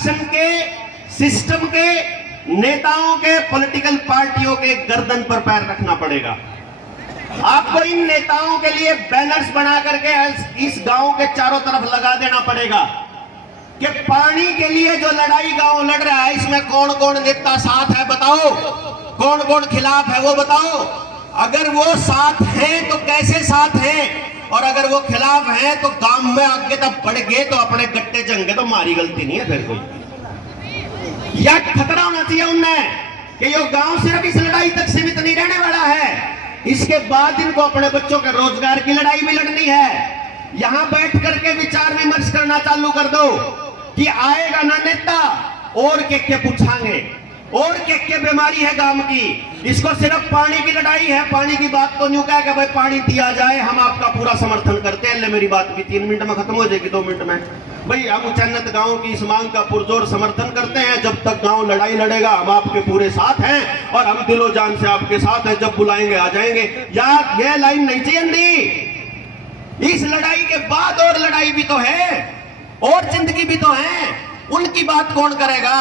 शासन के, सिस्टम के, नेताओं के, पॉलिटिकल पार्टियों के गर्दन पर पैर रखना पड़ेगा। आपको इन नेताओं के लिए बैनर्स बना करके इस गांव के चारों तरफ लगा देना पड़ेगा कि पानी के लिए जो लड़ाई गांव लड़ रहा है, इसमें कौन कौन नेता साथ है बताओ, कौन कौन खिलाफ है वो बताओ। अगर वो साथ हैं तो कैसे साथ हैं, और अगर वो खिलाफ हैं तो गांव में आगे तक बढ़ गए तो अपने गट्टे जंगे तो हमारी गलती नहीं है फिर कोई। या खतरा होना चाहिए उनमें कि ये गांव सिर्फ इस लड़ाई तक सीमित नहीं रहने वाला है, इसके बाद इनको अपने बच्चों के रोजगार की लड़ाई भी लड़नी है। यहां बैठ करके विचार विमर्श करना चालू कर दो कि आएगा ना नेता और के पूछांगे, और क्या बीमारी है गांव की, इसको सिर्फ पानी की लड़ाई है। पानी की बात तो न्यू कह के भाई पानी दिया जाए, हम आपका पूरा समर्थन करते हैं। ले मेरी बात भी 3 मिनट में खत्म हो जाएगी, 2 मिनट में। भाई हम चन्नत गांव की इस मांग का पुरजोर समर्थन करते हैं। जब तक गांव लड़ाई लड़ेगा हम आपके पूरे साथ हैं और हम दिलो जान से आपके साथ हैं, जब बुलाएंगे आ जाएंगे। यार ये लाइन नहीं चाहिए। इस लड़ाई के बाद और लड़ाई भी तो है और जिंदगी भी तो है, उनकी बात कौन करेगा,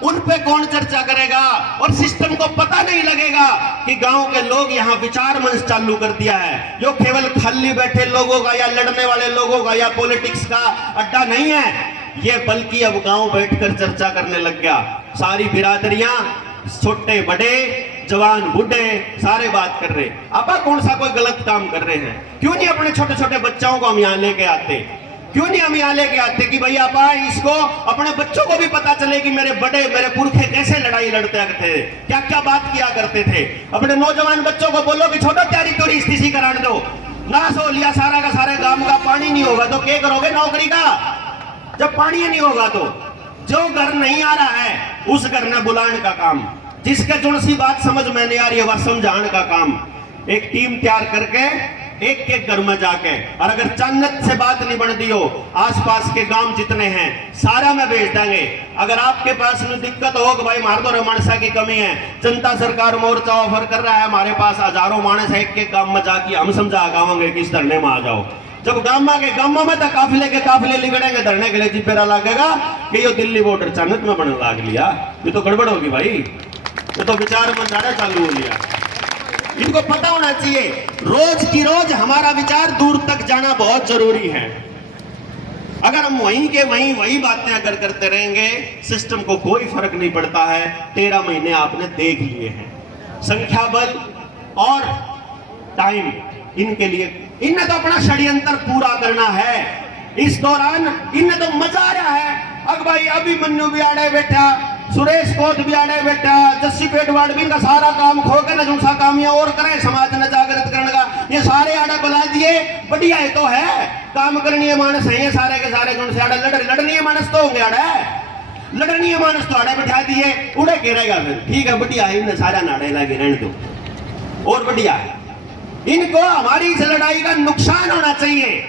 उन पे कौन चर्चा करेगा। और सिस्टम को पता नहीं लगेगा कि गांव के लोग यहां विचार मंच चालू कर दिया है, जो केवल खाली बैठे लोगों का या लड़ने वाले लोगों का या पॉलिटिक्स का अड्डा नहीं है ये, बल्कि अब गांव बैठकर चर्चा करने लग गया। सारी बिरादरियां, छोटे बड़े, जवान बूढ़े सारे बात कर रहे। अब कौन सा कोई गलत काम कर रहे हैं, क्यों नहीं अपने छोटे छोटे बच्चों को हम यहां लेके आते, क्यों नहीं हम यहाँ लेके आते कि भैया आपा इसको अपने बच्चों को भी पता चले कि मेरे बड़े, मेरे पुरखे कैसे लड़ाई लड़ते थे, क्या क्या बात किया करते थे। अपने नौजवान बच्चों को बोलो कि छोड़ो तैयारी तो स्थिति करा दो, नाश हो लिया सारा का सारे गांव का। पानी नहीं होगा तो क्या करोगे नौकरी का, जब पानी नहीं होगा तो। जो घर नहीं आ रहा है उस घर ने बुलाने का काम, जिसके जुड़ सी बात समझ में नहीं आ रही है वह समझाने का काम। एक टीम तैयार करके एक एक घर में जाके, और अगर चन्नत से बात नहीं बन दी हो, आसपास के गांव जितने हैं सारा में भेज देंगे। अगर आपके पास में दिक्कत हो कि भाई हमारे तो मानसा की कमी है, जनता सरकार मोर्चा ऑफर कर रहा है, हमारे पास हजारों मानस है, एक गांव में जाके हम समझा गाँवोंगे कि इस धरने में आ जाओ। जब गांव में तो काफिले के काफिले लिगड़ेंगे धरने के लिए, जिपेरा लगेगा कि ये दिल्ली बॉर्डर चन्नत में बनने लग लिया, ये तो गड़बड़ होगी भाई, ये तो विचार मंचाना चालू हो लिया। इनको पता होना चाहिए रोज की रोज हमारा विचार दूर तक जाना बहुत जरूरी है। अगर हम वहीं के वही बातें अगर करते रहेंगे, सिस्टम को कोई फर्क नहीं पड़ता है। 13 महीने आपने देख लिए हैं, संख्या बल और टाइम इनके लिए, इनने तो अपना षड्यंत्र पूरा करना है। इस दौरान इनने तो मजा आ रहा है। अब भाई अभिमन्यु भी आड़े बैठा, सुरेश कोट भी आड़े बैठा, जस्सी पेट वार्ड भी इनका सारा काम खो के न सा काम ये और करें, समाज ने जागृत करने का, ये सारे आड़े बुला दिए। बढ़िया है तो है, काम करनी है मानस है ये सारे के सारे, जो से आड़े लड़नी है मानस तो होंगे, आड़े लड़नी है मानस तो आड़े बैठा दिए, उड़े गिरेगा फिर। ठीक है बढ़िया है, इन्हें सारा नाड़े लगे रहने दो और बढ़िया है। इनको हमारी इस लड़ाई का नुकसान होना चाहिए,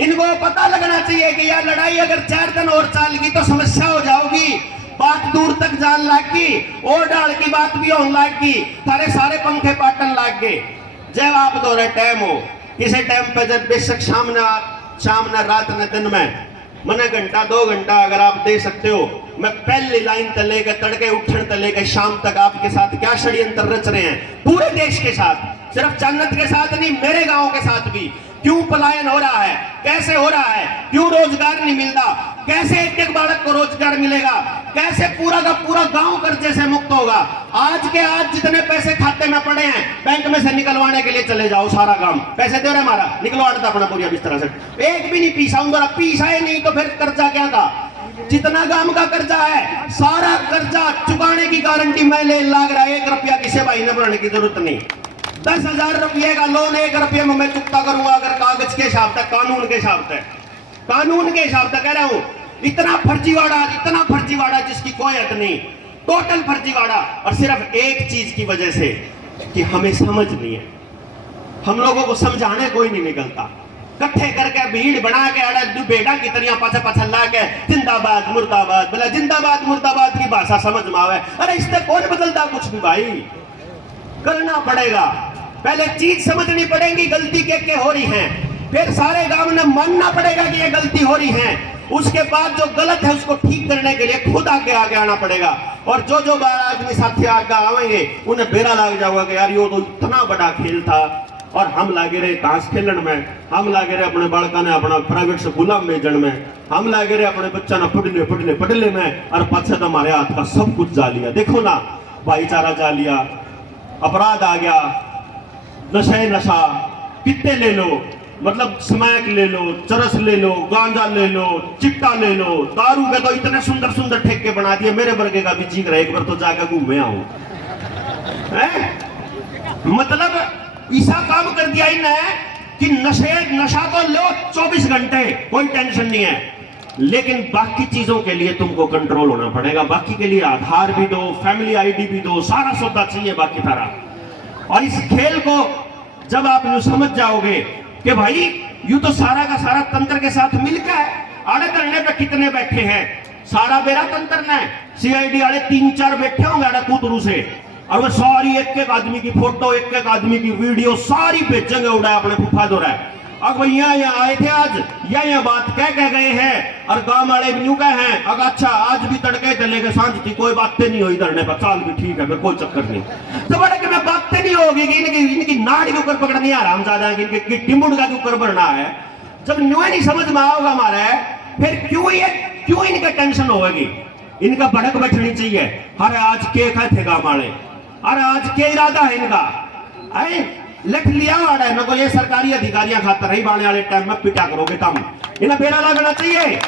इनको पता लगना चाहिए कि यार लड़ाई अगर 4 दिन और चल गई तो समस्या हो जाओगी, बात दूर तक जान लागी, और डाल की बात भी होने लागी, थारे सारे पंखे पाटन लाग गए। जब आप दौरे टाइम हो, किसी टाइम पे जब बेशक शाम न रात न दिन में मने घंटा 2 घंटा अगर आप दे सकते हो, मैं पहली लाइन तक लेकर तड़के उठने तक लेकर शाम तक आपके साथ क्या षड्यंत्र रच रहे हैं पूरे देश के साथ, सिर्फ चन्नत के साथ नहीं मेरे गांव के साथ भी। क्यों पलायन हो रहा है, कैसे हो रहा है, क्यों रोजगार नहीं मिलता, कैसे एक बालक को रोजगार मिलेगा, कैसे पूरा का पूरा गांव कर्जे से मुक्त होगा। आज के आज जितने पैसे खाते में पड़े हैं बैंक में से निकलवाने के लिए चले जाओ, सारा काम पैसे दे रहे हमारा निकलवाता अपना पूरी इस तरह से, एक भी नहीं पीसा है नहीं तो फिर कर्जा क्या था। जितना गांव का कर्जा है सारा कर्जा चुकाने की गारंटी मैं ले लाग रहा है, 1 रुपया किसी भाई ने भरने की जरूरत नहीं। 10,000 रुपये का लोन 1 रुपये में मैं चुकता करूंगा अगर कागज के हिसाब से, कानून के हिसाब से, कानून के हिसाब से कह रहा हूं। इतना फर्जीवाड़ा जिसकी कोई हद नहीं, टोटल फर्जीवाड़ा, और सिर्फ एक चीज की वजह से कि हमें समझ नहीं है, हम लोगों को समझाने कोई नहीं निकलता। इकट्ठे करके भीड़ बना के अड़े बेटा की तरह पाछा ला के जिंदाबाद मुर्दाबाद, बोला जिंदाबाद मुर्दाबाद की भाषा समझ में आवे। अरे इससे कौन बदलता कुछ भी भाई, करना पड़ेगा, पहले चीज समझनी पड़ेगी गलती के हो रही है, फिर सारे गांव ने मानना पड़ेगा कि ये गलती हो रही है। उसके बाद जो गलत है उसको ठीक करने के लिए खुद आगे आना पड़ेगा। और जो बार आदमी साथी आगे आवेंगे उन्हें बेरा लग जाएगा कि यार ये तो इतना बड़ा खेल था और हम लागे रहे ताश खेलन में, हम लागे रहे अपने बालका ने अपना प्राइवेट स्कूल में भेजन में, हम लागे रहे अपने बच्चा ने पढ़ने में, और पछे तो हमारे हाथ का सब कुछ जा लिया। देखो ना, भाईचारा जा लिया, अपराध आ गया, नशा कितने ले लो, मतलब स्मैक ले लो, चरस ले लो, गांजा ले लो, चिट्टा ले लो, दारू के तो इतने सुंदर सुंदर ठेके बना दिए। मेरे वर्गे का भी जी रहा है एक बार तो जाकर घूमे आऊं। मतलब ऐसा काम कर दिया इन्हें कि नशा तो लो 24 घंटे, कोई टेंशन नहीं है, लेकिन बाकी चीजों के लिए तुमको कंट्रोल होना पड़ेगा। बाकी के लिए आधार भी दो, फैमिली आईडी भी दो, सारा सौदा चाहिए बाकी सारा। और इस खेल को जब आप यूं समझ जाओगे कि भाई यूं तो सारा का सारा तंत्र के साथ मिलकर आड़े धरने पे कितने बैठे हैं, सारा बेरा तंत्र ने सीआईडी वाले 3-4 बैठे होंगे आड़े कूतरू से, और वो सारी एक आदमी की फोटो, एक आदमी की वीडियो सारी भेजेंगे उड़ा अपने फूफा दो रहा। अब वो यहाँ आए थे आज, यहाँ बात कह गए हैं, और गांव वाले भी यूं कहे हैं अगर अच्छा आज भी तड़के चले गए, सांझ थी कोई बातें नहीं हुई धरने पर, चाल भी ठीक है, फिर कोई चक्कर नहीं। तो बड़े कि मैं बातें नहीं होगी कि इनकी नाड़ के ऊपर पकड़नी है, आराम ज्यादा है कि इनकी टिमुड़गा के ऊपर बढ़ना है। जब न्यू नहीं समझ में आओगा हमारा, फिर क्यों इनका टेंशन होगी, इनका भड़क बैठनी चाहिए। अरे आज के थे गांव वाले, अरे आज क्या इरादा है इनका, लिख लिया वाड़ा है ना, ये सरकारी अधिकारियां खातर रही बाने वाले टाइम में पिटा करोगे तुम, इन्हें बेरा लगना चाहिए।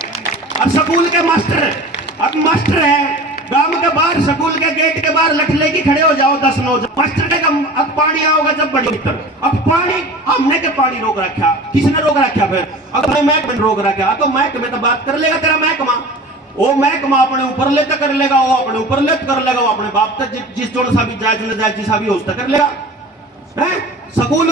अब स्कूल के मास्टर, अब मास्टर है गांव के बाहर, स्कूल के गेट के बाहर लठ लेके खड़े हो जाओ 10 नौजवान, मास्टर के अब पानी आओगे जब बड़ी भीतर, अब पानी हमने के पानी रोक रखा, किसने रोक रखा, फिर अगर महकमे रोक रखा तो महकमे तो बात कर लेगा, तेरा महकमा वो महकमा अपने ऊपर लेते कर लेगा, वो अपने ऊपर लेते कर लेगा, वो अपने बाप तक जिस जोड़ सा भी जायज न जायज जिसा भी हो उसका कर लेगा। स्कूल